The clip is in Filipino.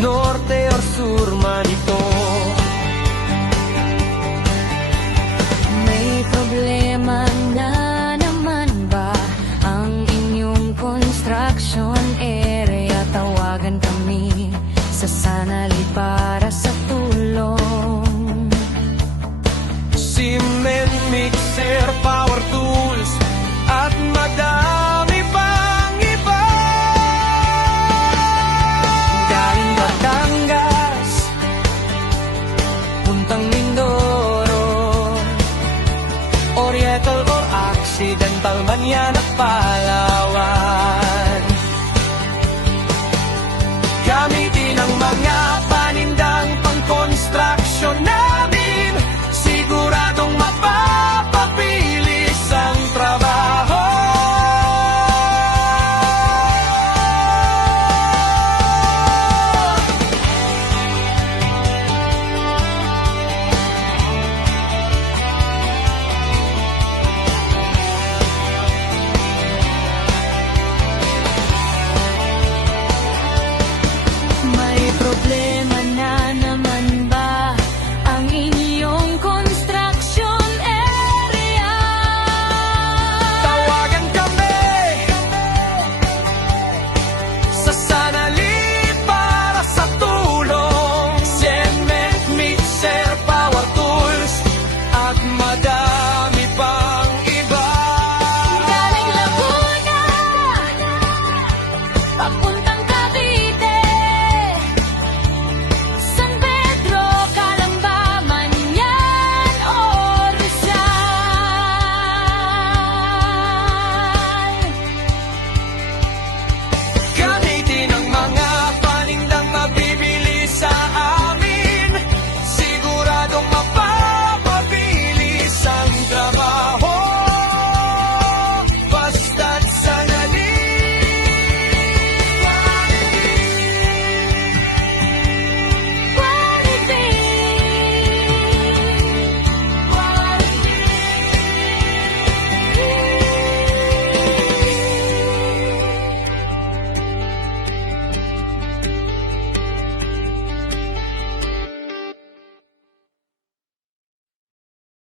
norte or sur man ito. May problema na naman ba ang inyong construction area? Tawagan kami sa Sanali para sa tulong. Cement mixer, power tools, at madami pang iba. Galing Batangas, puntang Mindoro, Oriental or Occidental man yan at Palawan.